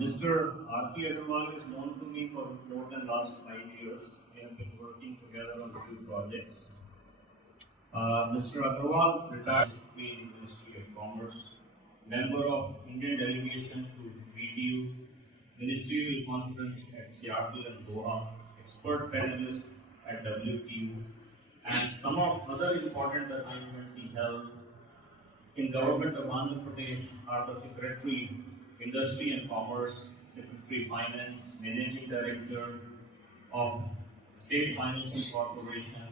Mr. RP Agrawal is known to me for more than last 5 years. We have been working together on few projects. Mr. Agrawal retired in the Ministry of Commerce, member of Indian delegation to VTU, Ministerial Conference at Seattle and Doha, expert panelist at WTU, and some of other important assignments he held in Government of Andhra Pradesh are the Secretary, Industry and Commerce, Secretary Finance, Managing Director of State Financial Corporation,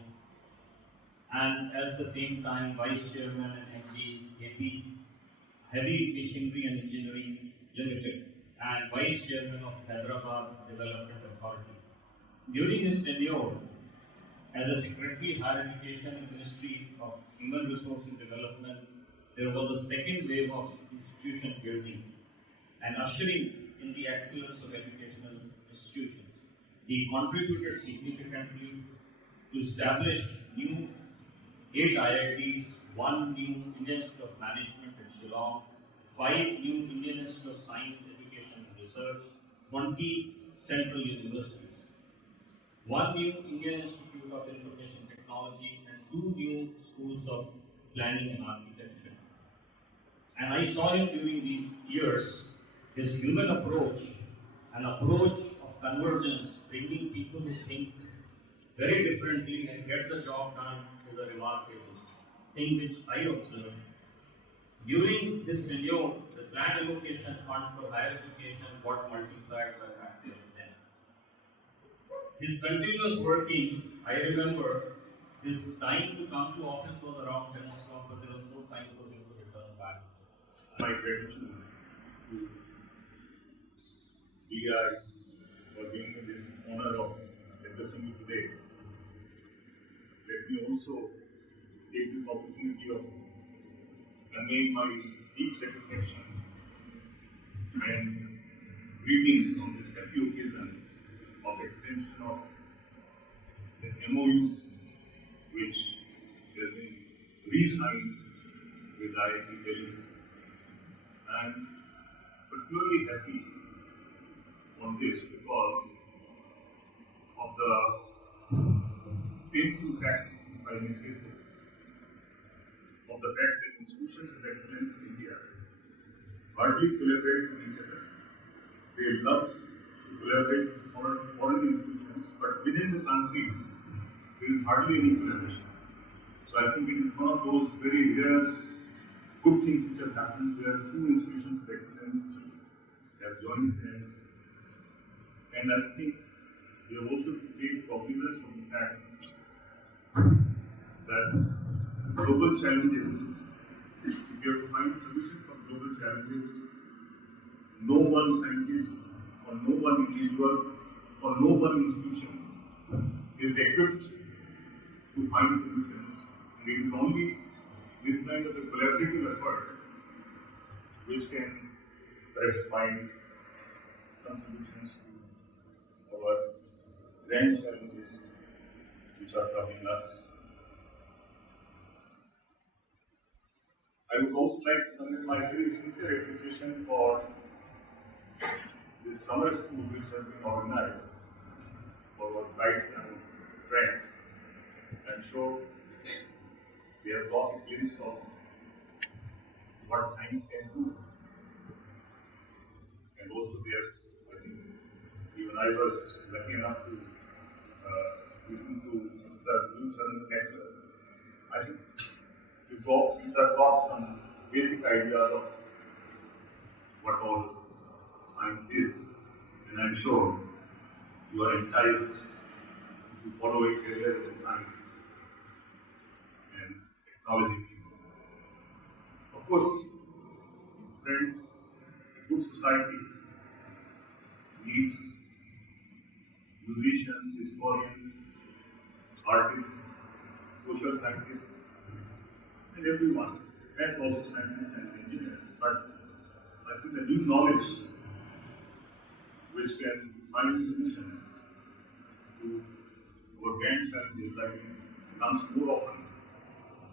and at the same time Vice Chairman and MD Heavy Machinery and Engineering Limited and Vice Chairman of Hyderabad Development Authority. During his tenure as a Secretary Higher Education and Ministry of Human Resources Development, there was a second wave of institution building and ushering in the excellence of educational institutions. He contributed significantly to establish new 8 IITs, 1 new Indian Institute of Management at Shillong, 5 new Indian Institute of Science, Education and Research, 20 central universities, 1 new Indian Institute of Information Technology, and 2 new schools of planning and architecture. And I saw him during these years, his human approach, an approach of convergence, bringing people to think very differently and get the job done is a remarkable thing which I observed. During this tenure, the plan allocation fund for higher education got multiplied by factor of 10. His continuous working, I remember, his time to come to office was around 10 o'clock, but there was no time for him to return back. My gratitude to DI for giving me this honor of addressing you today. Let me also take this opportunity of conveying my deep satisfaction and greetings on this happy occasion of extension of the MOU which has been re-signed with IIT Delhi. I am particularly happy on this because of the painful fact, if I may say so, of the fact that institutions of excellence in India hardly collaborate with each other. They love to collaborate with foreign institutions, but within the country, there is hardly any collaboration. So I think it is one of those very rare good things which have happened where 2 institutions of excellence have joined hands. And I think we have also to take cognizance of the fact that global challenges, if you have to find a solution for global challenges, no one scientist or no one individual or no one institution is equipped to find solutions. And it is only this kind of a collaborative effort which can perhaps find some solutions to our grand challenges which are troubling us. I would also like to convey my very sincere appreciation for this summer school which has been organized for our bright young friends. I'm sure they have got a glimpse of what science can do. And also they have, I think, even I was lucky enough to listen to the Blue Sun's lecture. I think you got some basic ideas of what all science is, and I'm sure you are enticed to follow a career in science and technology. Of course, friends, a good society needs musicians, historians, artists, social scientists, and everyone, and also scientists and engineers. But I think the new knowledge which can find solutions to our grand challenges, I think, comes more often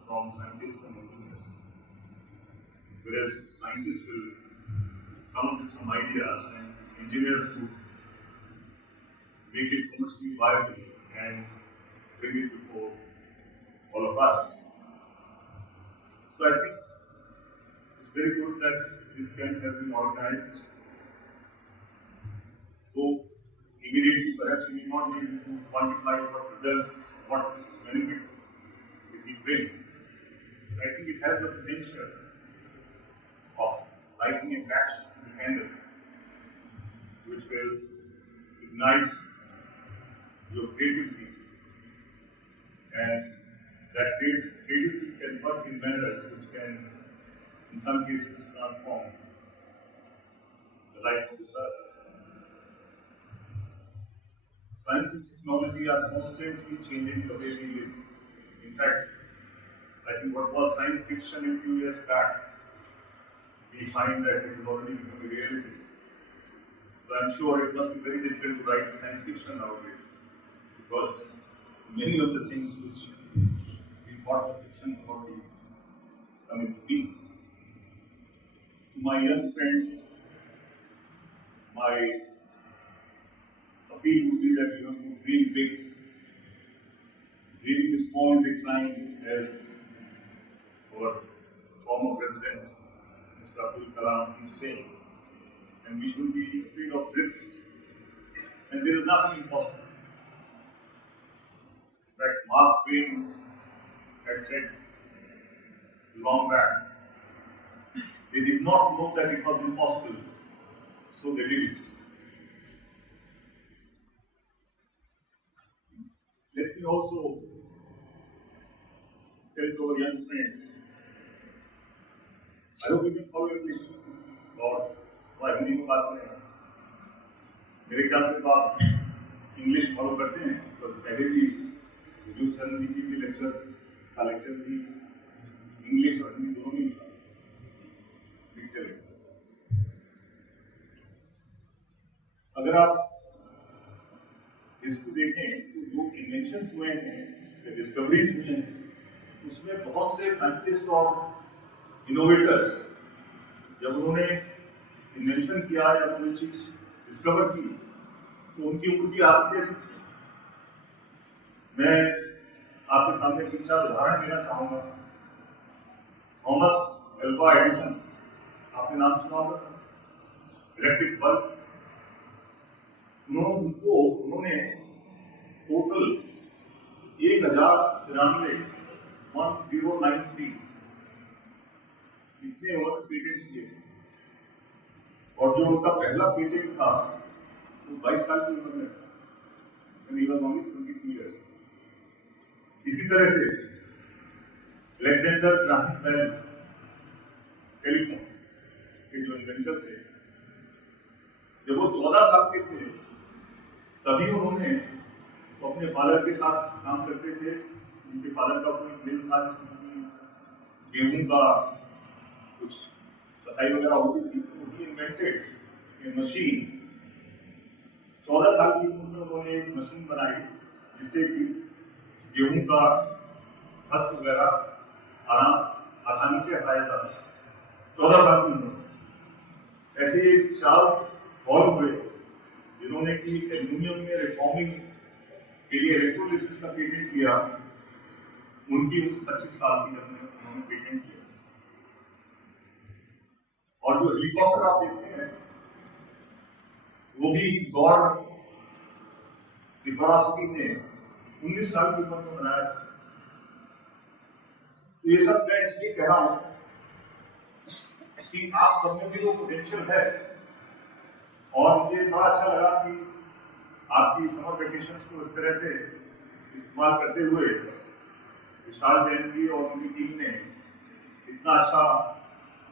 from scientists and engineers. Whereas scientists will come up with some ideas and engineers to make it commercially viable and bring it before all of us. So I think it's very good that this camp has been organized. So immediately perhaps we may not be able to quantify what results, what benefits it will bring. I think it has the potential of lighting a match to the candle, which will ignite your creativity, and that creativity can work in manners which can, in some cases, transform the life of this earth. Science and technology are constantly changing the way we live. In fact, I think what was science fiction a few years back, we find that it has already become a reality. So I'm sure it must be very difficult to write science fiction nowadays, because many of the things which we thought were fiction already come into being. To my young friends, my appeal would be that you have to dream big. Dreaming small is decline, as our former president, Mr. Agrawal, is saying. And we should be afraid of risk. And there is nothing impossible. In fact, Mark Twain had said long back, they did not know that it was impossible, so they did it. Let me also tell to our young friends, I hope you can follow English, Lord, वह हिंदी में बात करें। मेरे ख्याल से तो आप English follow करते हैं, तो पहले भी जो सर जी की लेक्चर भी इंग्लिश और हिंदी दोनों में लेक्चर है। अगर आप इसको देखें तो जो इन्वेंशंस हुए हैं, डिस्कवरीज हुई हैं, उसमें बहुत से साइंटिस्ट और इनोवेटर्स जब उन्होंने इन्वेंशन किया या कोई चीज डिस्कवर की तो उनकी उनकी आदतें सीखी। मैं आपके सामने 3-4 उदाहरण देना चाहूंगा। थॉमस अल्वा एडिसन, आपने नाम सुना होगा सर, इलेक्ट्रिक बल्ब। उन्होंने टोटल 1093 इतने और पेटेंट्स किए, और जो उनका पहला पेटेंट था वो 22 साल की उम्र में था, and he was only 22 years। इसी तरह से अलेक्जेंडर ग्राहम बेल, टेलीफोन के जो इन्वेंटर थे, जब वो 14 साल के थे तभी उन्होंने तो अपने फादर के साथ काम करते थे। उनके फादर का कोई मिल था जिसमें गेहूं का कुछ सफाई वगैरह होती थी, तो ही इन्वेंटेड ए मशीन। 14 साल की उम्र में उन्होंने एक मशीन बनाई जिससे कि गेहूं का हस्त वगैरह आसानी से हटाया जाता है। 14 साल की उम्र। ऐसे एक चार्ल्स हॉल हुए जिन्होंने कि एल्यूमिनियम में रिफॉर्मिंग के लिए इलेक्ट्रोलिसिस का पेटेंट किया, उनकी 25 साल की उन्होंने पेटेंट किया। और जो हेलीकॉप्टर आप देखते हैं वो भी गॉड सिकोरास्की ने 19 साल की उम्र में बनाया था। तो ये सब मैं इसलिए कह रहा हूं कि आप सब में भी वो पोटेंशियल है, और मुझे बड़ा अच्छा लगा कि आपकी समर वेकेशन को इस तरह से इस्तेमाल करते हुए विशाल जैन जी और उनकी टीम ने इतना अच्छा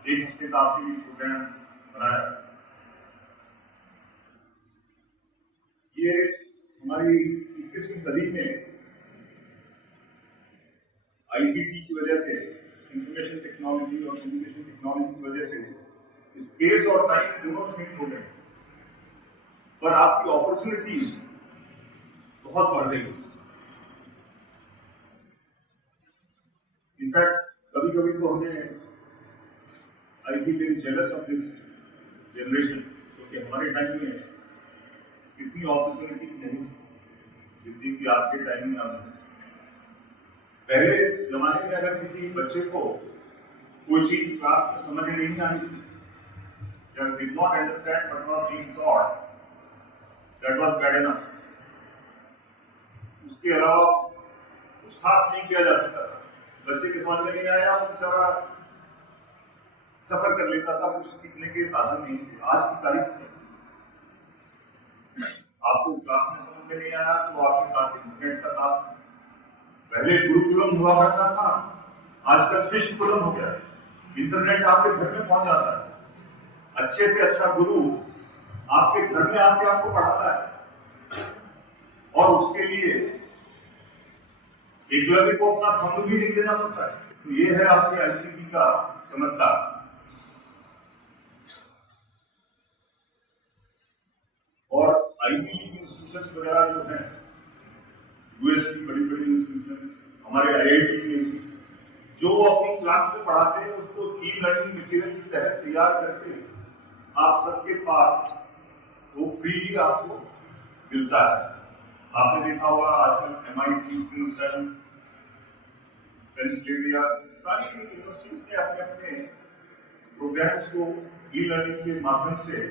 एक हफ्ते का आपके लिए प्रोग्राम बनाया। ये हमारी 21वीं सदी में आईसीटी की वजह से, इंफॉर्मेशन टेक्नोलॉजी और कम्युनिकेशन टेक्नोलॉजी की वजह से स्पेस और टाइम दोनों स्मिट हो गए, पर आपकी अपॉर्चुनिटीज बहुत बढ़ गई। इनफैक्ट कभी कभी तो हमें I feel very jealous of this generation, क्योंकि हमारे टाइम में इतनी अपॉर्चुनिटी नहीं जितनी कि आपके टाइम में आप। पहले जमाने में अगर किसी बच्चे को कोई चीज क्लास में समझ नहीं आई थी, या did not understand what was being taught, that was bad enough. उसके अलावा कुछ खास नहीं किया जा सकता था। बच्चे के समझ में नहीं आया, वो बेचारा सफर कर लेता था, कुछ सीखने के साधन नहीं थे। आज की तारीख में आपको क्लास में समझ में नहीं आया तो आपके साथ इंटरनेट का साथ। पहले गुरुकुलम हुआ करता था, आजकल शिष्यकुलम हो गया। इंटरनेट आपके घर में पहुंच जाता है। अच्छे से अच्छा गुरु आपके घर में आके आपको पढ़ाता है, और उसके लिए एकलव्य को अपना थंब भी नहीं देना पड़ता है। तो ये है आपके आईसीटी का चमत्कार। और आईवी लीग इंस्टीट्यूशंस वगैरह जो हैं, यूएस की बड़ी बड़ी इंस्टीट्यूशंस, हमारे आईआईटी में भी, जो अपनी क्लास में पढ़ाते हैं उसको ई लर्निंग मटेरियल के तहत तैयार करके आप सबके पास वो फ्री आपको मिलता है। आपने देखा होगा आजकल एमआईटी, प्रिंसटन, पेंसिल्वेनिया, सारी यूनिवर्सिटीज ने अपने अपने प्रोग्राम्स को ई लर्निंग के माध्यम से,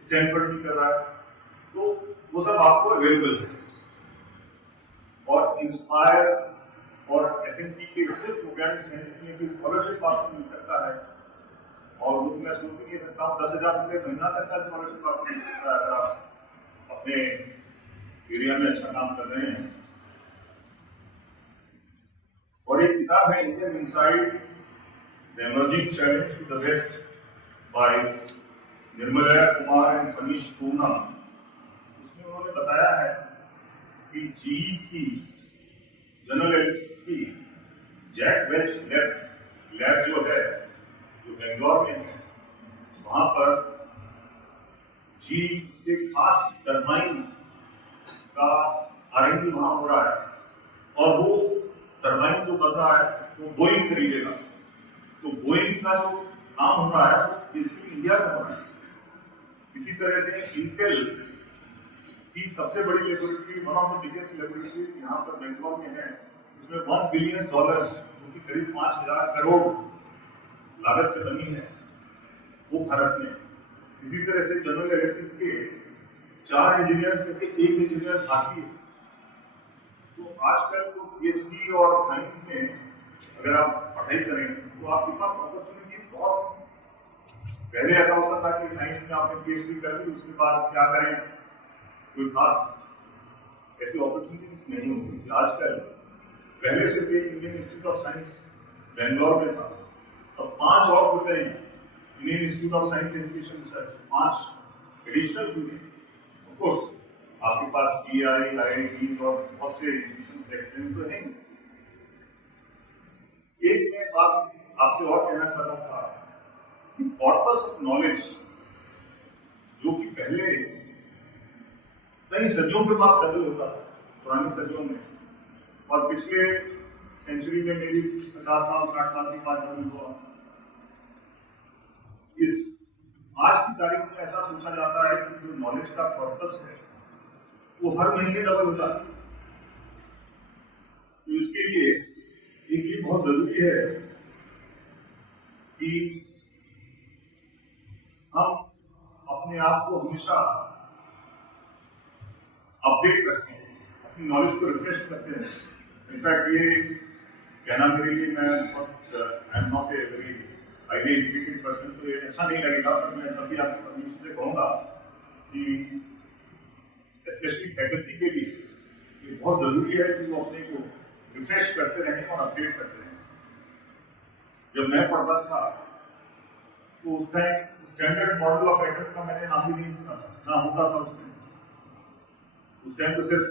स्टैनफोर्ड भी कर रहा है, तो वो सब आपको अवेलेबल है। और इंस्पायर और एफएनटी के विभिन्न प्रोग्राम्स हैं जिसमें भी स्कॉलरशिप आपको मिल सकता है। और वो मैं सोच भी नहीं सकता हूँ, 10,000 रुपये महीना तक का स्कॉलरशिप आपको मिल सकता है अगर आप अपने एरिया में अच्छा काम कर रहे हैं। और एक किताब है Indian inside the emerging challenge to the West by Nirmala Kumar and Manish Puna. उसमें उन्होंने बताया है कि जीई की जनरल की जैक वेल्च लैब जो है, जो बेंगलोर में है, वहां पर जीई के खास टरबाइन का आरएनडी वहां हो रहा है, और वो टरबाइन जो बन रहा है वो बोइंग खरीदेगा। तो बोइंग का जो काम हो रहा है वो बेसिकली इंडिया में हो रहा है। इसी तरह से इंटेल की सबसे बड़ी laboratory, one of the biggest laboratory यहाँ पर बेंगलोर में है, उसमें $1 बिलियन, जो कि करीब 5,000 करोड़ लागत से बनी है, वो भारत में। इसी तरह से जनरल इलेक्ट्रिक के 4 इंजीनियर्स में से 1 इंजीनियर भारतीय। तो आजकल तो पीएचडी और साइंस में अगर आप पढ़ाई करें तो आपके पास अपॉर्चुनिटी बहुत। पहले ऐसा होता था कि साइंस में आपने पीएचडी कर ली, उसके बाद क्या करें, कोई खास ऐसी अपॉर्चुनिटीज नहीं होती थी। आजकल पहले सिर्फ एक Indian institute of science Bangalore में था, तो 5 और खुल गए Indian institute of science education research, 5 additional खुले। ऑफ कोर्स आपके पास जीआई, आईआईटी और बहुत से इंस्टीट्यूशन देखने तो नहीं। एक मैं बात आपसे और कहना चाहता था कि कॉर्पस ऑफ नॉलेज, जो कि पहले कई सदियों के बाद डबल होता था, पुरानी सदियों में, और पिछले सेंचुरी में मेरी 50 साल 60 साल के बाद डबल हुआ। इस आज की तारीख में ऐसा सोचा जाता है कि जो नॉलेज का कॉर्पस है वो हर महीने डबल होता है। तो इसके लिए एक ये बहुत जरूरी है कि हम अपने आप को हमेशा अपडेट रखें, अपनी नॉलेज को रिफ्रेश करते हैं। इनफैक्ट ये कहना मेरे लिए, मैं बहुत I am not a very highly educated person, तो ये ऐसा नहीं लगेगा, पर मैं तभी आपकी परमिशन से कहूँगा कि स्पेशली फैकल्टी के लिए ये बहुत जरूरी है कि वो अपने को रिफ्रेश करते रहें और अपडेट करते रहें। जब मैं पढ़ता था तो उस time standard model of atom का मैंने नाम भी नहीं सुना था, ना होता था उसमें। उस टाइम तो सिर्फ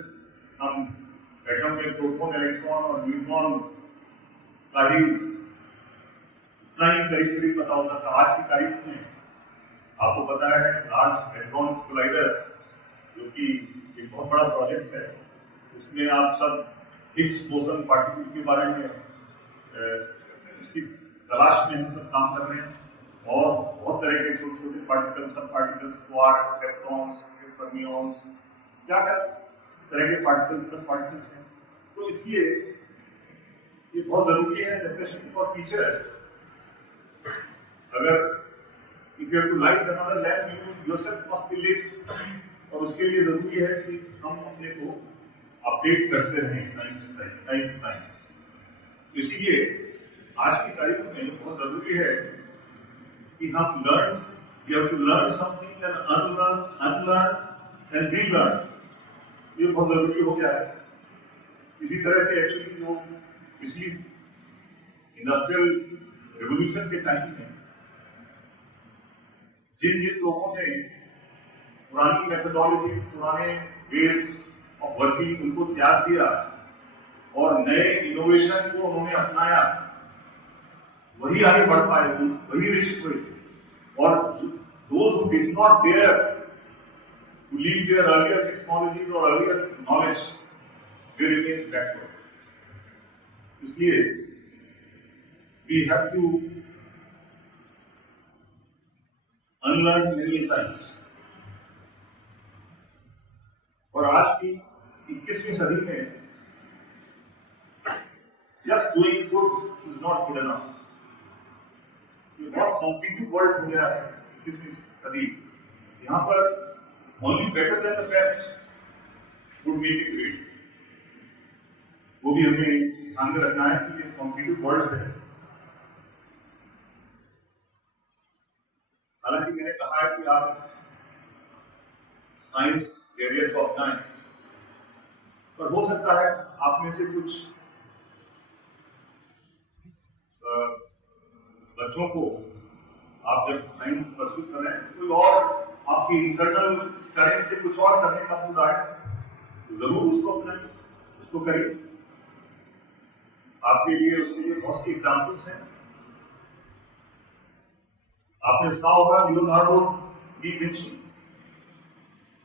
हम एटम में प्रोटॉन, इलेक्ट्रॉन और न्यूट्रॉन का ही उतना ही करीब करीब पता होता था। आज की तारीख में आपको पता है लार्ज हैड्रॉन कोलाइडर, जो कि एक बहुत बड़ा प्रोजेक्ट है, उसमें आप सब हिग्स बोसन पार्टिकल के बारे में इसकी तलाश में हम सब काम कर रहे हैं, और बहुत तरह के के छोटे छोटे पार्टिकल्स, सब पार्टिकल्स, क्वार्क्स, इलेक्ट्रॉन्स, फर्मियंस, क्या क्या तरह के पार्टिकल्स, सब पार्टिकल्स हैं। तो इसलिए ये बहुत जरूरी है, स्पेशली फॉर टीचर्स। अगर if you have to light another lamp, you yourself must be lit, और उसके लिए जरूरी है कि हम अपने को अपडेट करते रहें टाइम टू टाइम। इसीलिए आज की तारीख में बहुत जरूरी है कि हम we have to learn something and unlearn and relearn. ये बहुत जरूरी हो गया है। इसी तरह से एक्चुअली जो पिछली इंडस्ट्रियल रेवोल्यूशन के टाइम में जिन जिन लोगों ने पुरानी मेथोडोलॉजी, पुराने वेज ऑफ वर्किंग उनको त्याग दिया और नए इनोवेशन को उन्होंने अपनाया, वही आगे बढ़ पाए, वही रिच हुए। और those who did not dare to leave their earlier technologies or earlier knowledge, they remain backward. इसलिए we have to unlearn many times. और आज की 21वीं सदी में just doing good is not good enough. ये बहुत कॉम्पिटिटिव वर्ल्ड हो गया है 21वीं सदी। यहाँ पर only better than the best would make it great. वो भी हमें ध्यान में रखना है कि ये कॉम्पिटिटिव वर्ल्ड है। हालांकि मैंने कहा है कि आप साइंस कैरियर को अपनाएं, पर हो सकता है आप में से कुछ बच्चों को आप जब साइंस परस्यू कर रहे हैं, कोई और आपकी इंटरनल करंट से कुछ और करने का मूड आए, तो जरूर उसको अपनाइए, उसको करिए। आपके लिए उसके लिए बहुत सी एग्जाम्पल्स हैं। आपने सुना होगा लियोनार्डो डी विंची,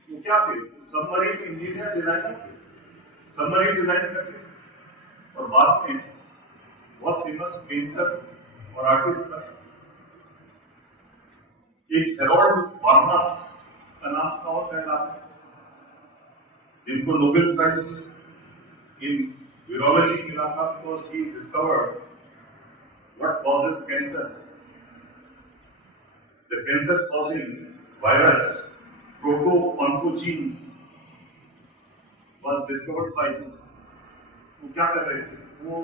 वो क्या थे? सबमरीन इंजीनियर, डिजाइनर थे, सबमरीन डिजाइन करते, और बाद में बहुत फेमस पेंटर और आर्टिस्ट बने। एक हेरोल्ड बार्नस का नाम सुना हो शायद आपने, जिनको नोबेल प्राइज इन वीरोलॉजी मिला था because he discovered what causes cancer. The cancer causing virus proto-oncogenes was discovered by him. वो क्या कर रहे थे? वो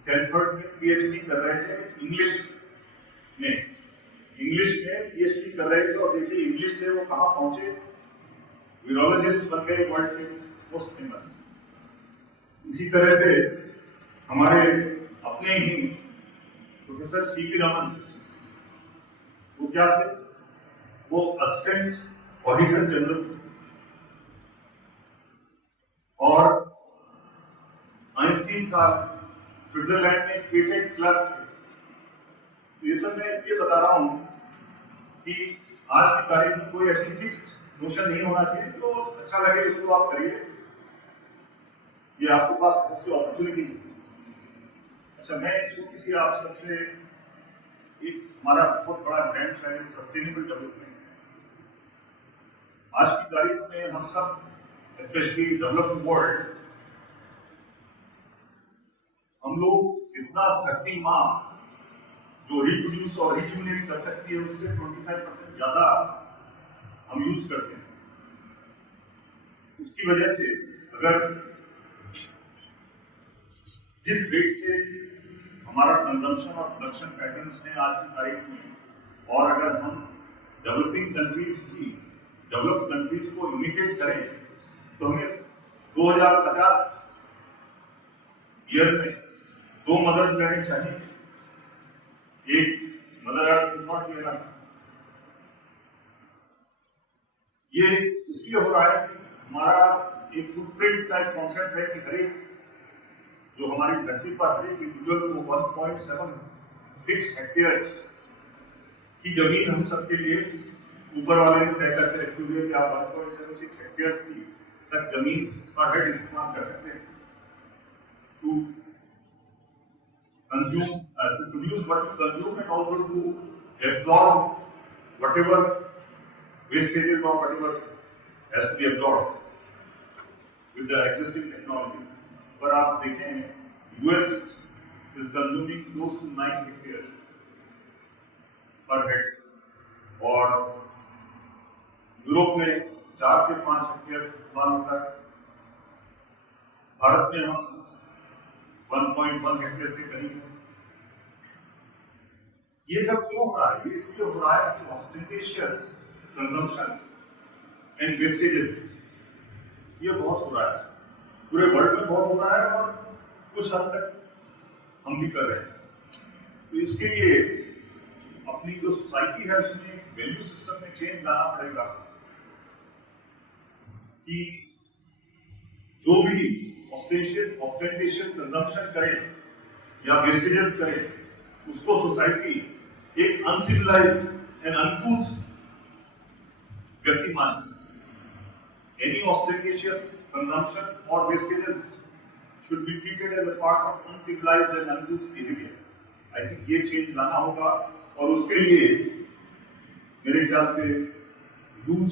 स्टैनफोर्ड में पीएचडी कर रहे थे इंग्लिश में पीएचडी कर रहे थे, और देखिए इंग्लिश से वो कहां पहुंचे, वीरोलॉजिस्ट बन गए, वर्ल्ड के मोस्ट फेमस। इसी तरह से हमारे अपने ही प्रोफेसर सीवी रमन, वो क्या थे? वो असिस्टेंट ऑडिटर जनरल थे। और आइंस्टीन साहब स्विट्जरलैंड में पेटेंट क्लर्क थे। ये सब मैं इसलिए बता रहा हूं कि आज की तारीख में कोई ऐसी फिक्स्ड नोशन नहीं होना चाहिए, जो अच्छा लगे उसको आप करिए। ये आपके पास बहुत सी अपॉर्चुनिटी है। अच्छा, मैं छोटी सी आप सबसे, एक हमारा बहुत बड़ा ब्रांड है सस्टेनेबल डेवलपमेंट। आज की तारीख में हम सब, स्पेशली डेवलप्ड वर्ल्ड, हम लोग इतना धरती मां जो रिप्रोड्यूस और रिज्यूमिनेट कर सकती है, उससे 25% ज्यादा हम यूज करते हैं। उसकी वजह से अगर जिस रेट से हमारा कंजम्पशन और प्रोडक्शन पैटर्न्स हैं आज की तारीख में, और अगर हम डेवलपिंग कंट्रीज की, डेवलप्ड कंट्रीज को इमिटेट करें, तो हमें 2050 ईयर में 2 मदर प्लेनेट चाहिए। एक मदर अर्थ नॉट लेना। ये इसलिए हो रहा है कि हमारा एक फुटप्रिंट का एक कॉन्सेप्ट है कि हर एक जो हमारी धरती पर हर एक इंडिविजुअल को 1.76 हेक्टेयर्स की जमीन हम सबके लिए ऊपर वाले ने तय करके रखी हुई है कि आप 1.76 हेक्टेयर्स की तक जमीन पर हेड इस्तेमाल कर सकते हैं to consume, to produce what you consume and also to absorb whatever wastages or whatever has to be absorbed with the existing technologies. पर आप देखें US is consuming close to 9 hectares per head और Europe में 4 से 5 hectare इस्तेमाल होता है। भारत में हम 1.1 हेक्टेयर से करीब है। ये सब क्यों हो रहा है? ये इसलिए हो रहा है कि ऑस्टेंटेशियस कंजम्पशन एंड वेस्टेजेस ये बहुत हो रहा है, पूरे वर्ल्ड में बहुत हो रहा है और कुछ हद तक हम भी कर रहे हैं। तो इसके लिए अपनी जो सोसाइटी है उसमें वैल्यू सिस्टम में चेंज लाना पड़ेगा कि जो भी ऑस्टेंटेशियस कंजम्पशन करे या वेस्टेजेस करे उसको सोसाइटी एक अनसिविलाइज्ड एंड अनकूथ व्यक्ति माने। Any ostentatious consumption or wastages should be treated as a part of uncivilized and uncouth behavior. I think ये चेंज लाना होगा और उसके लिए मेरे ख्याल से यूथ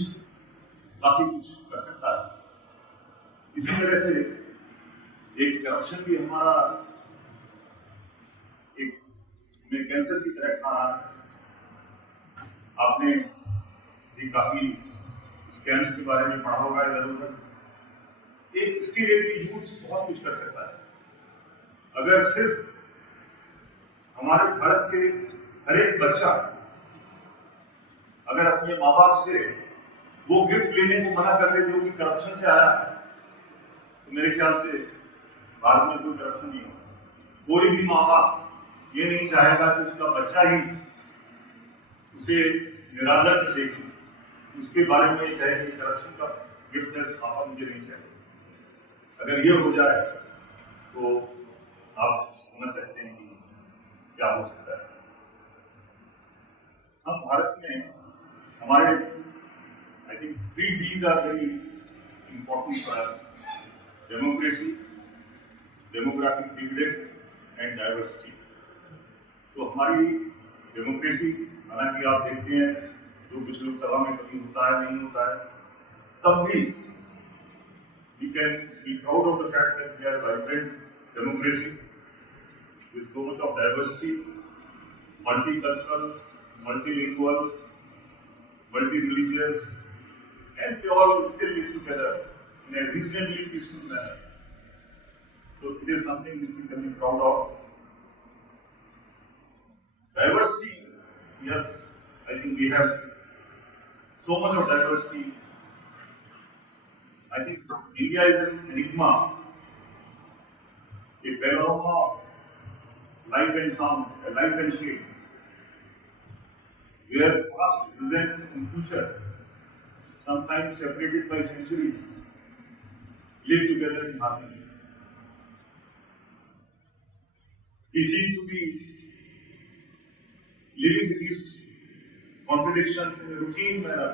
काफी कुछ कर सकता है। इसी तरह से एक करप्शन भी हमारा एक में कैंसर की तरह खा रहा है। आपने भी काफी स्कैम्स के बारे में पढ़ा होगा इधर उधर। एक इसके लिए भी यूथ बहुत कुछ कर सकता है। अगर सिर्फ हमारे भारत के हर एक बच्चा अगर अपने माँ बाप से वो गिफ्ट लेने को मना कर दे जो कि करप्शन से आया है, तो मेरे ख्याल से भारत में कोई करप्शन नहीं होगा। कोई भी माँ बाप ये नहीं चाहेगा कि उसका बच्चा ही उसे निरादर से देखे, उसके बारे में कहे कि करप्शन का गिफ्ट है पापा मुझे नहीं चाहिए। अगर ये हो जाए तो आप समझ सकते हैं कि क्या हो सकता है। हम भारत में हमारे I think 3 Ds are very important for us: democracy, demographic dividend and diversity. तो हमारी डेमोक्रेसी, हालांकि आप देखते हैं जो कुछ लोग सभा में कभी होता है नहीं होता है, तब भी we can be proud of the fact that we are a vibrant democracy with so much of diversity, multicultural, multilingual, multi-religious, and we all still live together in a reasonably peaceful manner. So it is something which we can be proud of. Diversity, yes, I think we have so much of diversity. I think India is an enigma, a panorama of light and sound, light and shades, where past, present, and future, sometimes separated by centuries, live together in harmony. We seem to be living with these contradictions in a routine manner.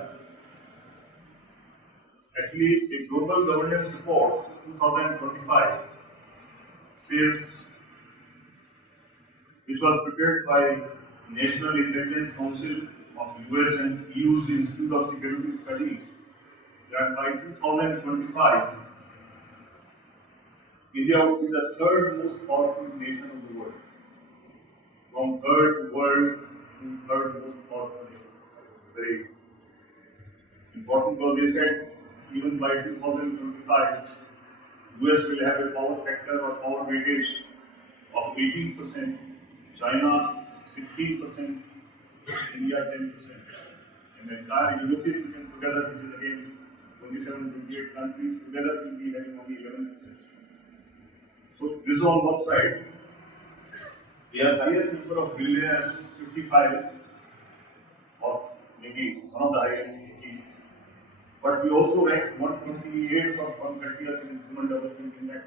Actually, a global governance report 2025 says, which was prepared by National Intelligence Council of US and EU's Institute of Security Studies, that by 2025, India would be the 3rd most powerful nation of the world. From 3rd world to 3rd most powerful nation. Very important because they said even by 2025, US will have a power factor or power weightage of 18%, China 16%, India 10%, and the entire European Union together, which is again 27, 28 countries together, will be having only 11%. So this is on one side. We have highest number of billionaires, 55, or maybe one of the highest in the East. But we also rank 128 or 130th in Human Development Index.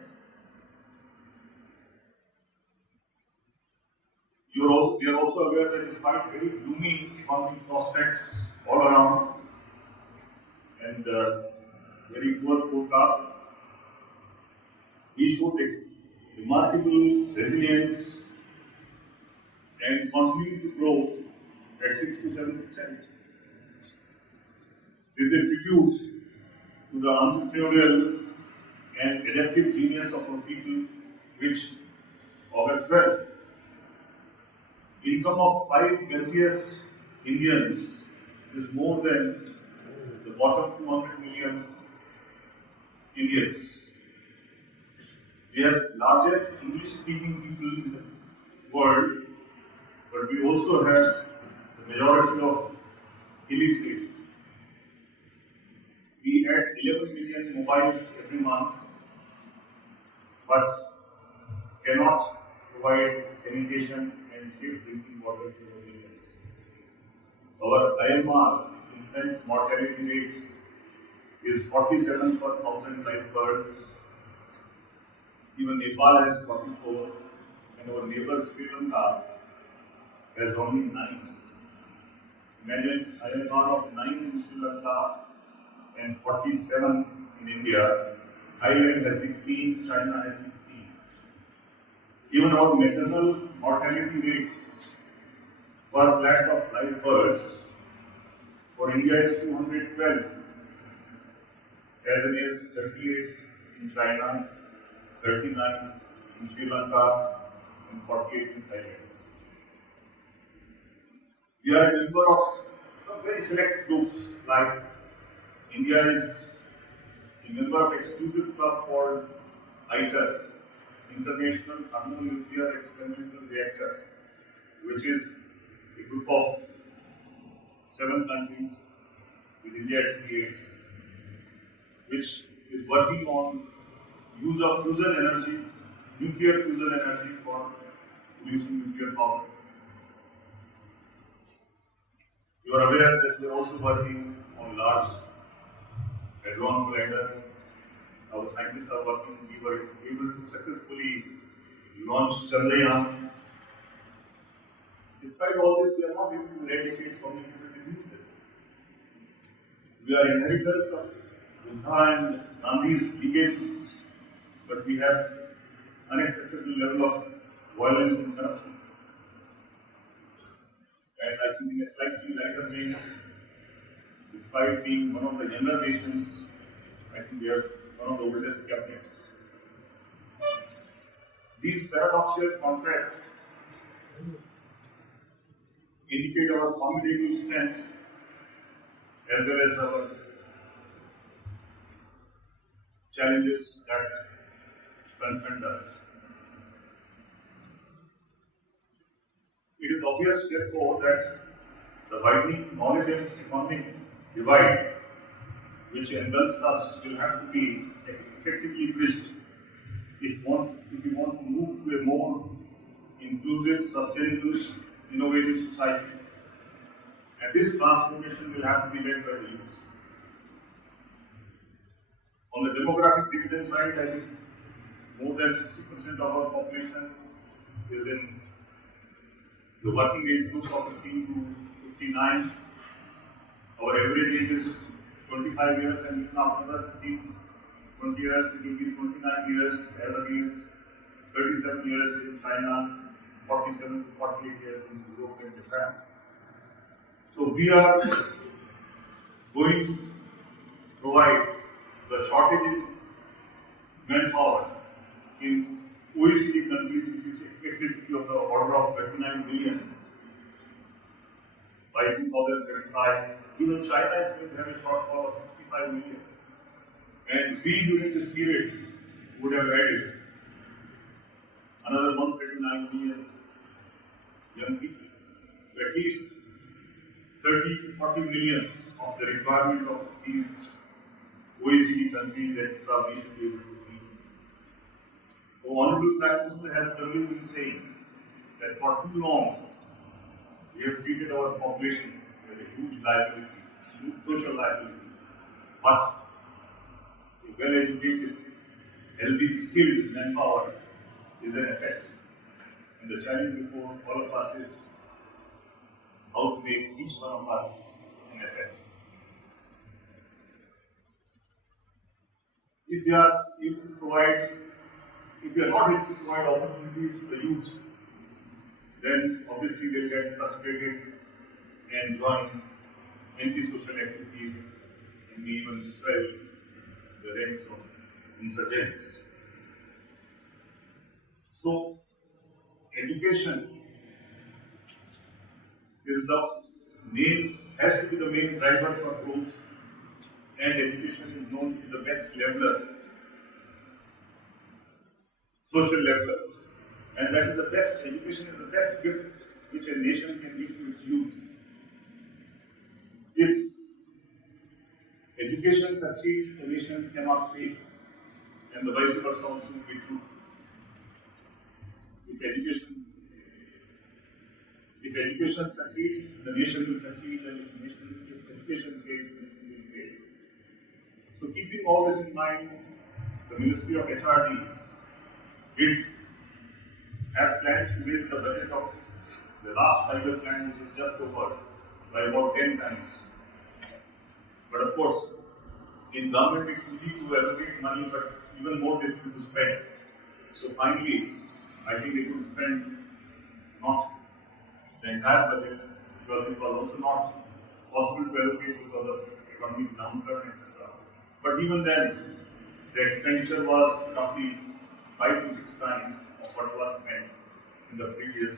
We are also aware that despite very gloomy economic prospects all around and very poor forecast, we showed a remarkable resilience and continue to grow at 6 to 7%. This is a tribute to the entrepreneurial and adaptive genius of our people, which augurs well. Income of 5 wealthiest Indians is more than the bottom 200 million Indians. We have largest English-speaking people in the world, but we also have the majority of illiterates. We add 11 million mobiles every month, but cannot provide sanitation and safe drinking water to our millions. Our IMR, infant mortality rate, is 47 per 1,000 live births. Even Nepal has 44, and our neighbor Sri Lanka has only 9. Imagine IMR of 9 in Sri Lanka and 47 in India. Thailand has 16, China has 16. Even our maternal mortality rate per lakh of live births for India is 212, as against 38 in China, 39 in Sri Lanka, and 48 in Thailand. We are a member of some very select groups, like India is a member of exclusive club called ITER, International Thermonuclear Experimental Reactor, which is a group of 7 countries with India at 8, which is working on use of fusion energy, nuclear fusion energy for producing nuclear power. You are aware that we are also working on large hadron collider. Our scientists are working. We were able to successfully launch Chandrayaan. Despite all this, we are not able to eradicate communicable diseases. We are inheritors of Buddha and Gandhi's legacy, but we have unacceptable level of violence and corruption. And I think in a slightly lighter vein, despite being one of the younger nations, I think we are one of the oldest cabinets. These paradoxical contrasts indicate our formidable strengths as well as our challenges that confront us. It is obvious, therefore, that the widening knowledge and economic divide which engulfs us will have to be effectively bridged if we want to move to a more inclusive, sustainable, innovative society. And this transformation will have to be led by the youth. On the demographic dividend side, I think more than 60% of our population is in the working age group of 15 to 59. Our average age is 25 years, and even after the 15, 20 years, it will be 29 years as against 37 years in China, 47 to 48 years in Europe and Japan. So we are going to provide the shortage in manpower in OECD countries, which is expected to be of the order of 39 million by 2035. Even China is going to have a shortfall of 65 million. And we, during this period, would have added another 139 million young people. So at least 30 to 40 million of the requirement of these OECD countries that probably should be able to meet. So Honorable Prime Minister has clearly been saying that for too long we have treated our population as a huge liability, huge social liability. But a well-educated, healthy, skilled manpower is an asset. And the challenge before all of us is how to make each one of us an asset. If we are not able to provide opportunities to the youth, then obviously they'll get frustrated and join anti-social activities may even swell the ranks of insurgents. So, education has to be the main driver for growth, and education is known to be the best leveler, social leveler, and that is the best. Education is the best gift which a nation can give to its youth. If education succeeds, the nation cannot fail, and the vice versa also will be true. If education succeeds, the nation will succeed, and if education fails, the nation will fail. So, keeping all this in mind, the Ministry of HRD did have plans to raise the budget of the last 5-year plan, which is just over, by about 10 times. But of course, in government it's easy to allocate money, but it's even more difficult to spend. So finally, I think they could spend not the entire budget, because it was also not possible to allocate because of economic downturn, etc. But even then, the expenditure was roughly 5 to 6 times of what was spent in the previous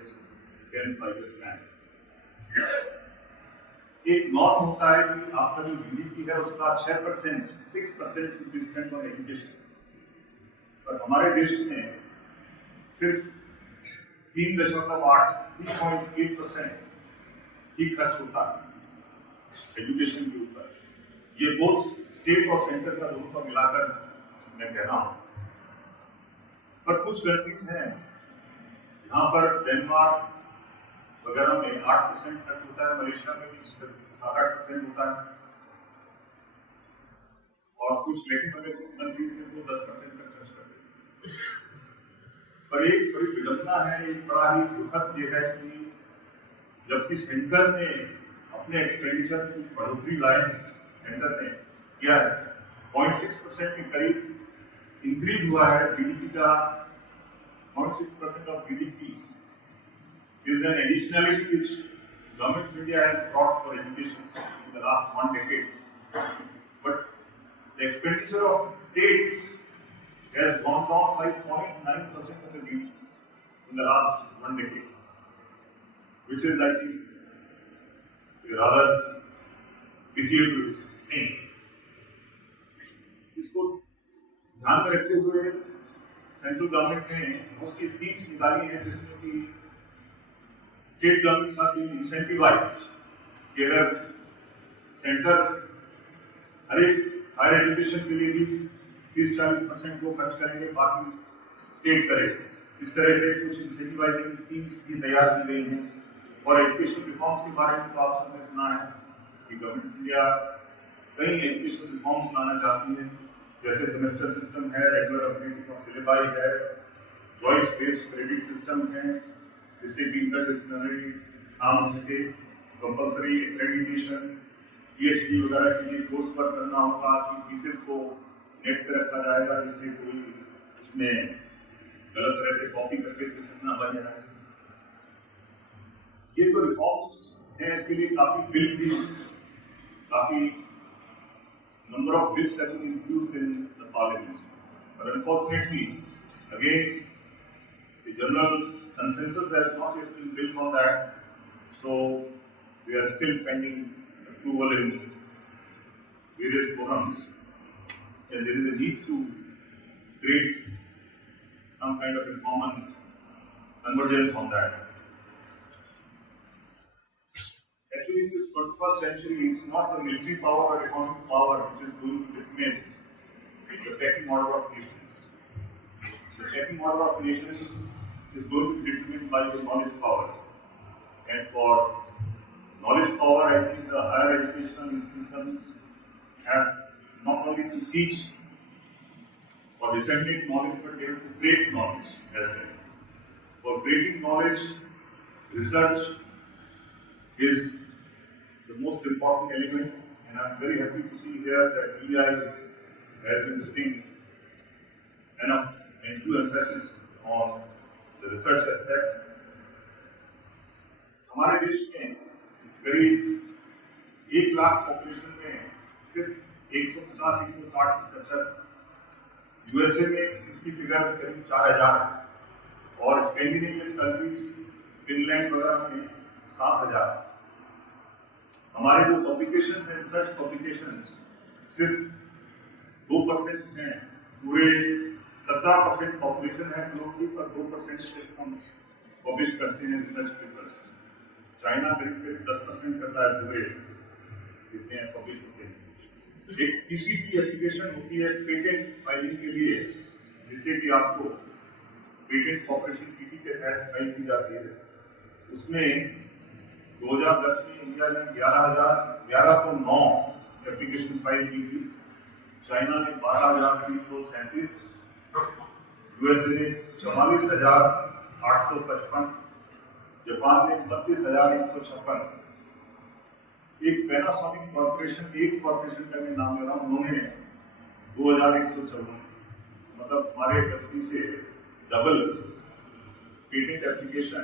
10 5-year plan. एक norm होता है कि आपका जो GDP है उसका 6% should be spent on education, पर हमारे देश में सिर्फ 3.8% ही खर्च होता है एजुकेशन के ऊपर। ये बोथ स्टेट और सेंटर का दोनों का मिलाकर मैं कह रहा हूं। पर कुछ कंट्रीज हैं जहां पर डेनमार्क वगैरह में 8% खर्च होता है, मलेशिया में भी 7-8% होता है, और कुछ लैटिन अमेरिकन कंट्रीज में तो 10% तक खर्च करते हैं। पर एक बड़ी विडंबना है, एक बड़ा ही दुखद ये है कि जबकि सेंटर ने अपने एक्सपेंडिचर में कुछ बढ़ोतरी लाए हैं, सेंटर ने किया है, 0.6% के करीब इंक्रीज हुआ है जीडीपी का। 0.6% of GDP is an additionality which government of India has brought for education in the last 1 decade. But the expenditure of states has gone down by 0.9% of the GDP in the last 1 decade, which is, I think, a rather pitiable thing. इसको ध्यान में रखते हुए central government ने बहुत सी schemes निकाली हैं जिसमें कि state governments are being incentivised कि अगर सेंटर हर एक हायर एजुकेशन के लिए भी 30-40% वो खर्च करेंगे, बाकी स्टेट करे। इस तरह से कुछ इंसेंटिवाइजिंग स्कीम्स भी तैयार की गई हैं। और एजुकेशन रिफॉर्म्स के बारे में तो आप सबने सुना है कि गवर्नमेंट ऑफ इंडिया कई एजुकेशन रिफॉर्म्स लाना चाहती है, जैसे सेमेस्टर सिस्टम है, रेगुलर अपडेटिंग ऑफ सिलेबस है, चॉइस बेस्ड क्रेडिट सिस्टम है, जिससे कि इंटरडिसिप्लिनरी नाम उसके कंपल्सरी एक्रेडिटेशन, पीएचडी वगैरह के लिए कोर्स पर करना होगा कि पीसेस को नेट पे रखा जाएगा, जिससे कोई उसमें गलत तरह से कॉपी करके पीसेस ना बन जाए। ये जो रिफॉर्म्स हैं इसके लिए काफी number of bills have been introduced in the parliament, but unfortunately, again, the general consensus has not yet been built on that, so we are still pending approval in various forums, and there is a need to create some kind of a common convergence on that. Actually, in this 21st century, it's not the military power or economic power which is going to determine the pecking order of nations. The pecking order of nations is going to be determined by the knowledge power. And for knowledge power, I think the higher educational institutions have not only to teach or disseminate knowledge, but they have to create knowledge as well. For creating knowledge, research is the most important element, and I'm very happy to see here that EI has been putting enough and due emphasis on the research aspect. हमारे देश में करीब 1 lakh population में सिर्फ 150-160 USA में इसकी figure करीब 4000 है और स्कैंडिनेवियन कंट्रीज फिनलैंड वगैरह में 7000। हमारे जो पब्लिकेशन है, रिसर्च पब्लिकेशन सिर्फ 2% हैं, पूरे 17% पॉपुलेशन है ग्लोबली, पर 2% सिर्फ हम पब्लिश करते हैं रिसर्च पेपर्स। चाइना करीब 10% करता है पूरे जितने पब्लिश होते हैं। एक पीसीटी एप्लीकेशन होती है पेटेंट फाइलिंग के लिए, जिससे कि आपको पेटेंट कॉर्पोरेशन पीटी के तहत फाइल की जाती है। उसमें 2010 में इंडिया ने 1109 एप्लीकेशन फाइल की थी, चाइना ने 12,337, यूएसए ने 44,855, जापान ने 32,156। एक पैनासोनिक कॉर्पोरेशन, एक कॉर्पोरेशन का मैं नाम ले रहा हूँ, उन्होंने 2154, मतलब हमारे कंट्री से डबल पेटेंट एप्लीकेशन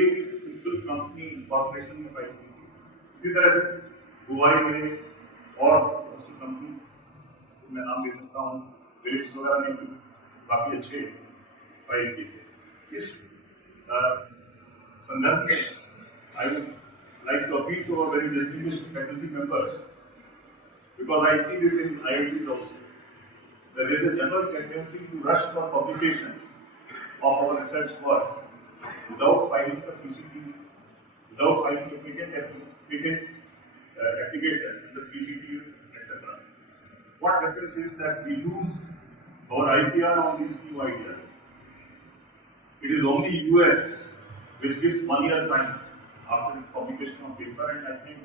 एक फिजिकल कंपनी कॉर्पोरेशन में फाइल की थी। इसी तरह से हुआई में और कंपनी मैं नाम ले सकता हूँ, फिलिप्स वगैरह ने भी काफी अच्छे फाइल किए थे। इस संदर्भ में आई like to appeal to our very distinguished faculty members, because I see this in IITs also. There is a general tendency to rush for publications of our research work without filing the PCT, without filing the patent application, the PCT, etc. What happens is that we lose our IPR on these new ideas. It is only US which gives 1 year time after the publication of paper, and I think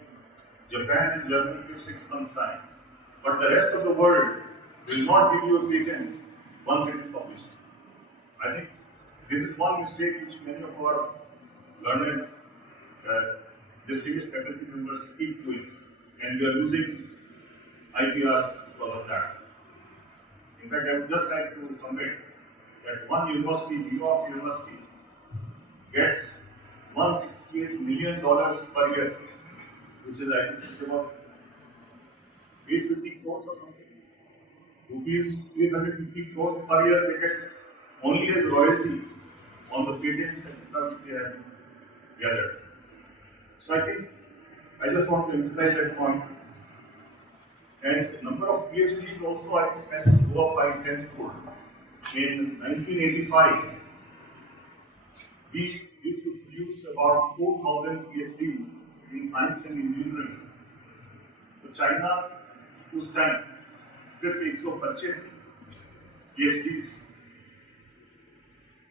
Japan and Germany give 6 months time. But the rest of the world will not give you a patent once it is published. I think this is one mistake which many of our learned distinguished faculty members keep doing, and we are losing IPRs because of that. In fact, I would just like to submit that one university, New York University, gets $168 million per year, which is I think about 850 crores or something. Rupees 850 crores per year they get only as royalties on the patents etc. which they have gathered. So I think I just want to emphasize that point. And number of PhDs also I think has to go up by 10-fold. In 1985, we used to produce about 4,000 PhDs in science and engineering. तो China उस time सिर्फ 125 PhDs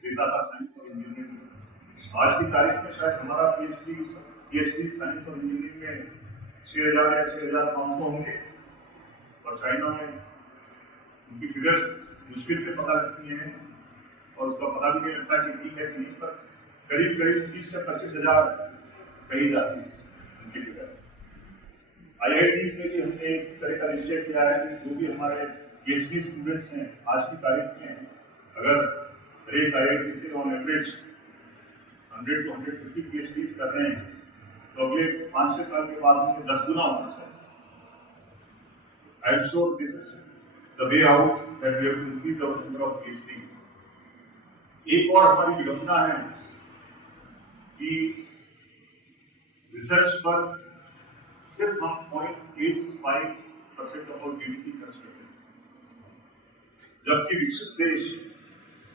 देता था science और engineering में। आज की तारीख में शायद हमारा PhD साइंस और इंजीनियरिंग में 6,000 या 6,500 होंगे, और चाइना में उनकी फिगर्स मुश्किल से पता लगती हैं और उसका पता भी नहीं लगता कि ठीक है कि नहीं, पर करीब 30 से 25,000 कही जाती है उनकी फिगर। IIT में भी हमने एक तरह का निश्चय किया है कि जो भी हमारे PhD स्टूडेंट्स हैं आज की तारीख में, अगर एक IIT से ऑन एवरेज 100 to 150 PhDs कर रहे हैं, तो अगले 5-6 साल के बाद में 10 गुना होना चाहिए। I am sure this is the way out that we have to increase the number of PhDs. एक और हमारी विडंबना है कि रिसर्च पर सिर्फ हम 0.85% ऑफ GDP खर्च करते हैं, जबकि विकसित देश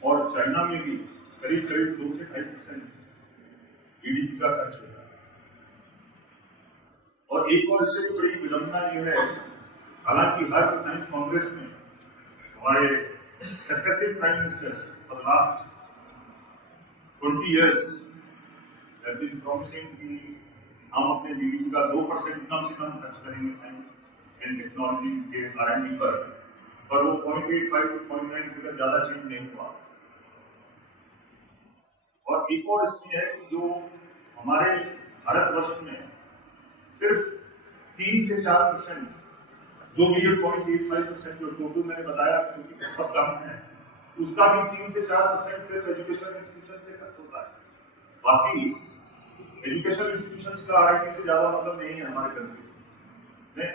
और चाइना में भी करीब 2 से 2.5% GDP का खर्च होता है। और एक और इससे भी बड़ी विडंबना यह है, हालांकि हर साइंस कांग्रेस में हमारे successive prime ministers for the last 20 years have been promising कि हम अपने जीडीपी का 2% कम से कम खर्च करेंगे साइंस एंड टेक्नोलॉजी के R&D पर वो 0.85 to 0.9 फिगर ज्यादा चेंज नहीं हुआ। और एक और इसमें है कि जो हमारे भारतवर्ष में सिर्फ 3 से 4%, जो भी 0.85% जो टोटल मैंने बताया क्योंकि बहुत कम है, उसका भी 3 से 4% सिर्फ एजुकेशन इंस्टीट्यूशन से खर्च होता है। बाकी एजुकेशन इंस्टीट्यूशंस का R&D से ज्यादा मतलब नहीं है हमारे कंट्री में।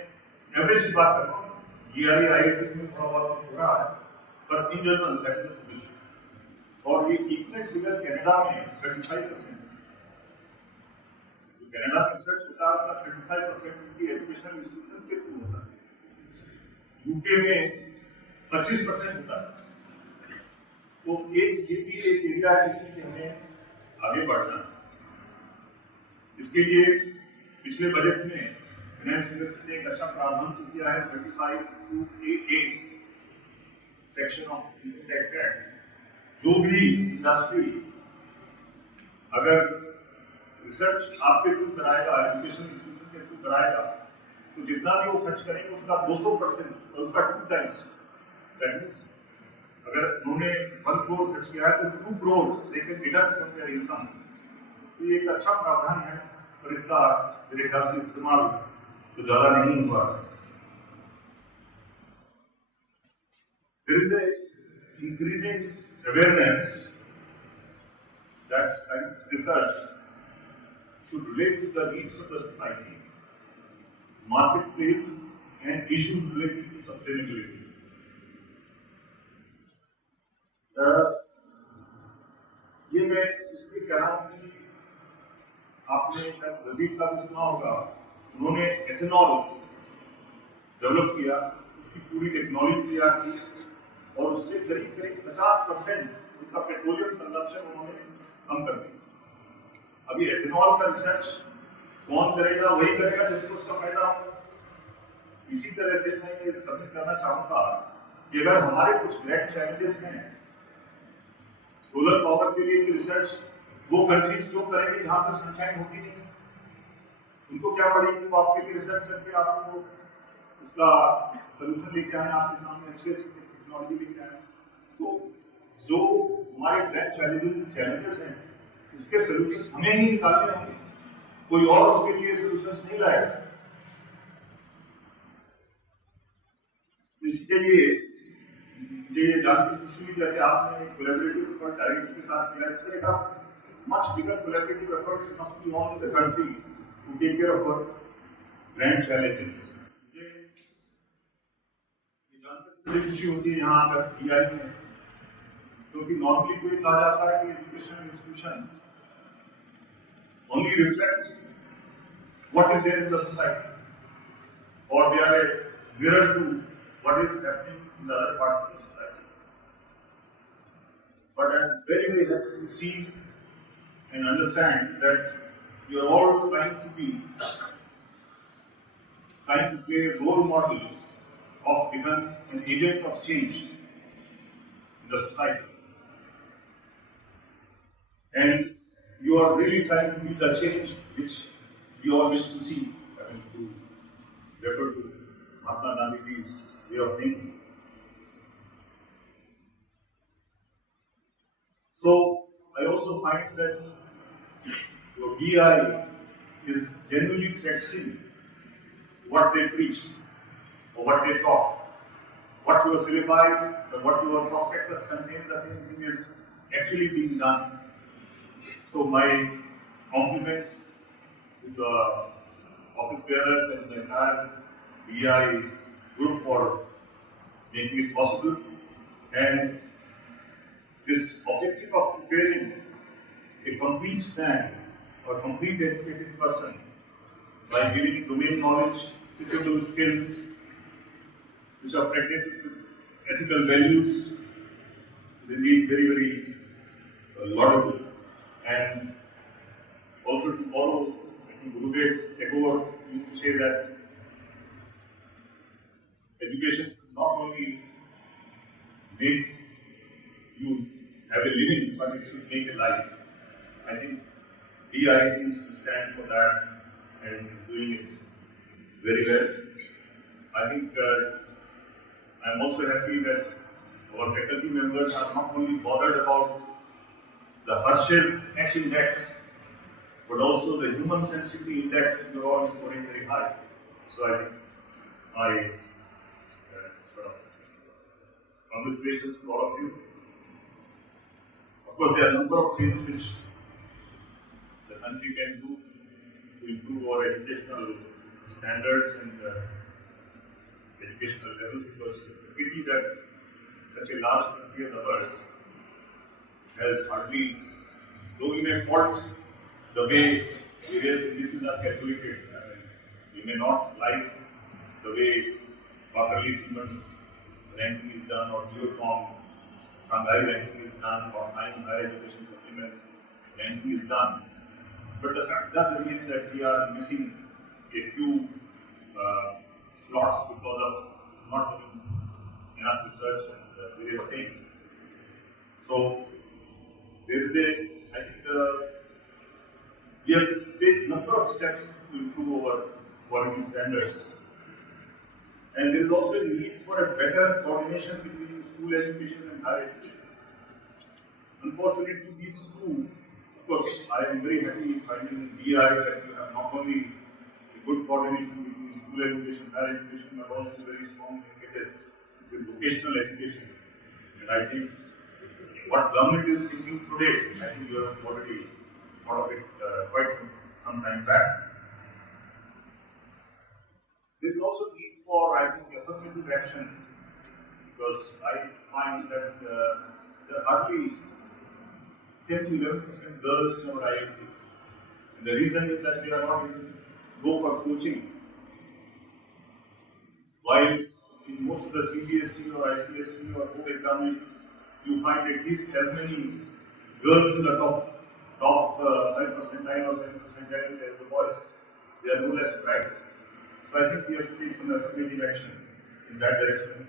एवरेज की बात कर रहा हूँ, GI IIT में थोड़ा बहुत हो रहा है, पर in general that is the position. और ये इक्वल फिगर कनाडा में 35%। कनाडा में रिसर्च होता है उसका 35% उनकी एजुकेशनल इंस्टीट्यूशंस के थ्रू होता है, यूके में 25% होता है। तो एक ये भी एक एरिया है जिसमें कि हमें आगे बढ़ना है। इसके लिए पिछले बजट में फाइनेंस मिनिस्टर ने एक अच्छा प्रावधान किया है 35(2)(a) section of income tax act. जो भी इंडस्ट्री अगर रिसर्च आपके थ्रू कराएगा, एजुकेशन इंस्टीट्यूशन के थ्रू कराएगा, तो जितना भी वो खर्च करेंगे उसका 200% और उसका 2 टाइम्स, दैट मीन्स अगर उन्होंने 1 करोड़ खर्च किया है तो 2 करोड़ लेकिन डिडक्ट फ्रॉम देयर इनकम। तो ये एक अच्छा प्रावधान है और इसका मेरे ख्याल से इस्तेमाल तो ज्यादा नहीं हुआ। There is a increasing awareness that scientific research should relate to the needs of the society, marketplace, and issues related to sustainability. ये मैं इसलिए कह रहा हूँ कि आपने शायद रजीक का भी सुना होगा, उन्होंने एथेनॉल डेवलप किया, उसकी पूरी टेक्नोलॉजी तैयार की और उससे करीब करीब 50% उनका पेट्रोलियम कंजप्शन उन्होंने कम कर दिया। अभी एथेनॉल का रिसर्च कौन करेगा? वही करेगा जिसको उसका फायदा हो। इसी तरह से मैं ये सबमिट करना चाहूंगा कि अगर हमारे कुछ ग्रेट चैलेंजेस हैं सोलर पावर के लिए रिसर्च, वो कंट्रीज जो करेंगे जहां पर सनशाइन होती नहीं, उनको क्या पड़ेगी? वो आपके लिए रिसर्च करके आपको उसका सोल्यूशन लेके आए, आपके सामने अच्छी अच्छी टेक्नोलॉजी लेके आए। तो जो हमारे ग्रेट चैलेंजेस हैं उसके सोल्यूशन हमें ही निकालने होंगे, कोई और उसके लिए सोल्यूशन नहीं लाएगा। इसके लिए मुझे ये जानकर खुशी हुई जैसे आपने कोलैबोरेटिव एफर्ट डायरेक्टर के साथ किया, इस तरह का much bigger collaborative efforts must be on in the country to take care of our grand challenges. मुझे ये जानकर बड़ी खुशी होती है यहाँ पर DI में, क्योंकि नॉर्मली तो ये कहा जाता है कि educational institutions only reflects what is there in the society, or they are a mirror to what is happening in the other parts of the society. But I am very, very happy to see and understand that you are all trying to play a role model of becoming an agent of change in the society. And you are really trying to be the change which we all wish to see. I mean, to refer to Mahatma Gandhi's way of thinking. So, I also find that your DI is genuinely practicing what they preach or what they taught. What your syllabi or what your prospectus contains, the same thing is actually being done. So my compliments to the office bearers and the entire DI group for making it possible. And this objective of preparing a complete man or complete educated person by giving domain knowledge, suitable skills, which are pregnant with ethical values, is indeed very, very laudable. And also to follow, I think Gurudev Agrawal used to say that education should not only make you have a living, but it should make a life. I think DI seems to stand for that and is doing it very well. I think I'm also happy that our faculty members are not only bothered about the Harsh's H index, but also the human sensitivity index, you're all scoring very high. So I think my sort of congratulations to all of you. Of course, there are a number of things which the country can do to improve our educational standards and educational level, because it's a pity that such a large country as ours has hardly, though we may fault the way various indices are calculated. I mean, we may not like the way Barkerley Siemens ranking is done, or Geocom Shanghai ranking is done, or Time Higher Education Supplements ranking is done. But the fact does remain that we are missing a few slots because of not doing enough research and various things. So there is I think we have taken a number of steps to improve our quality standards. And there is also a need for a better coordination between school education and higher education. Unfortunately, these two, of course, I am very happy finding in BI that you have not only a good coordination between school education, higher education, but also very strong linkages with vocational education. And I think what government is thinking today, I think you have already thought of it quite some time back. There is also need for, I think, affirmative action, because I find that there are hardly 10 to 11% girls in our IITs. And the reason is that they are not able to go for coaching. While in most of the CBSE or ICSE or board examinations, you find at least as many girls in the top 5 percentile or 10 percentile as the boys. They are no less bright. So I think we have to take some affirmative action in that direction.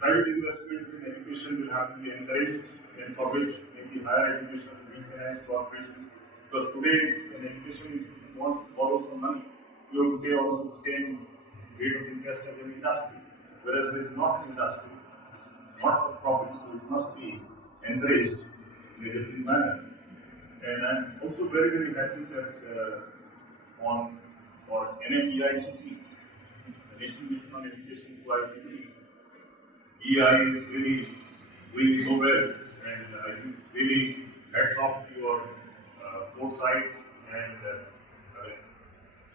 Private investments in education will have to be encouraged, and for which maybe higher education refinance cooperation. Because today, an education institution wants to borrow some money, you have to pay almost the same rate of interest as an industry. Whereas there is not an industry, not for profit, so it must be encouraged in a different manner. And I'm also very, very happy that for NMEICT, the National Mission on Education to ICT, EI is really doing so well, and I think it's really hats off to your foresight and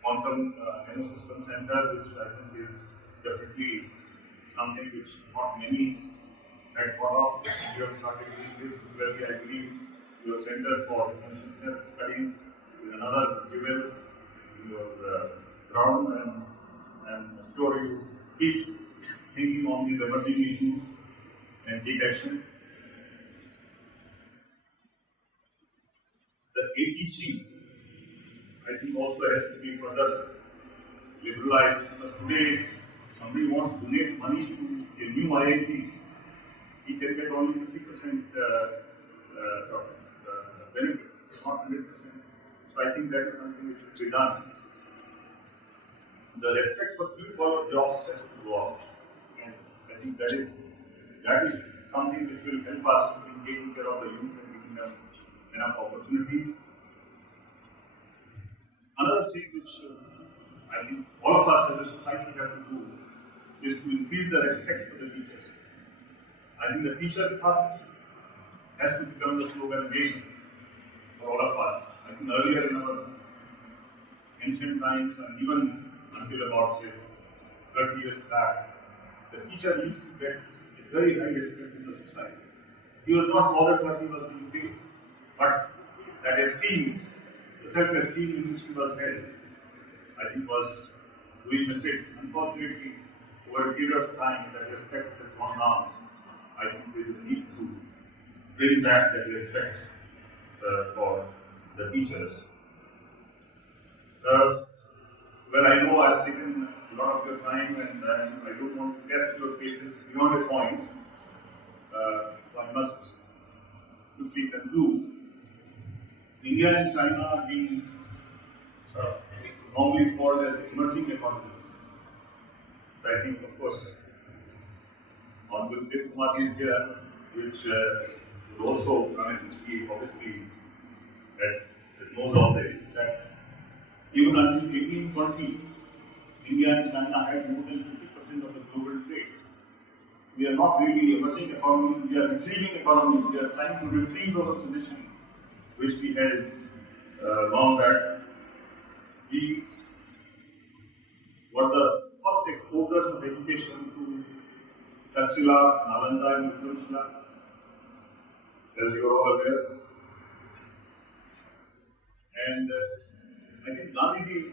Quantum Nanosystem Center, which I think is definitely something which not many had thought of. You have started doing this regularly. I believe your Center for Consciousness Studies is another jewel in your ground, and I'm sure you keep thinking on these emerging issues and take action. The ATG, I think, also has to be further liberalized, because today, somebody wants to donate money to a new IIT, he can get only 50% benefit, not 100%. So I think that is something which should be done. The respect for blue-collar jobs has to go up, and I think that is something which will help us in taking care of the youth and giving them enough opportunities. Another thing which I think all of us as a society have to do is to increase the respect for the teachers. I think the teacher first has to become the slogan again for all of us. I think earlier in our ancient times, and even until about, say, 30 years back, the teacher used to get a very high respect in the society. He was not bothered what he was being paid, but that esteem, the self-esteem in which he was held, I think was doing the trick. Unfortunately, over a period of time, that respect has gone down. I think there is a need to bring back that respect for the teachers. Well, I know I've taken a lot of your time, and I don't want to test your patience beyond a point, so I must quickly conclude. India and China are being normally called as emerging economies. So I think, of course, Honorable Kumar is here, which will also, he obviously knows all this, that even until 1820, India and China had more than 50% of the global trade. We are not really emerging economies, we are retrieving economies. We are trying to retrieve our position which we held long back. We were the first exporter focus of education to Taxila, Nalanda, and Uttarakhand, as you are all aware. And I think Gandhiji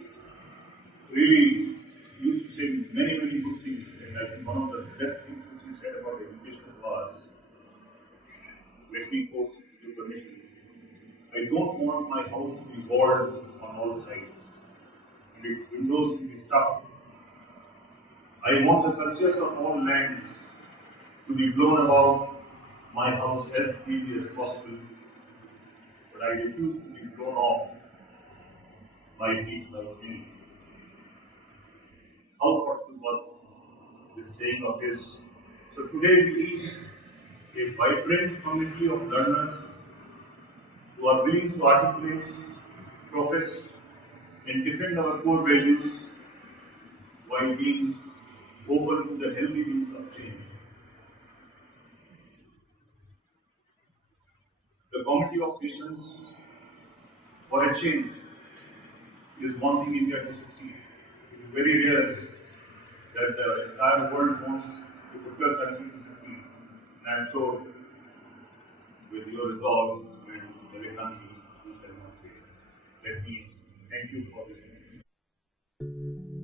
really used to say many, many good things. And I think one of the best things which he said about education was, let me quote with your permission, I don't want my house to be walled on all sides and its windows to be stuffed. I want the cultures of all lands to be blown about my house as freely as possible, but I refuse to be blown off my feet by any. How thoughtful was this saying of his? So today we need a vibrant community of learners who are willing to articulate, profess, and defend our core values while being open to the healthy use of change. The community of nations for a change is wanting India to succeed. It is very rare that the entire world wants a particular country to succeed. And I'm sure with your resolve and the country, we shall not fail. Let me thank you for listening.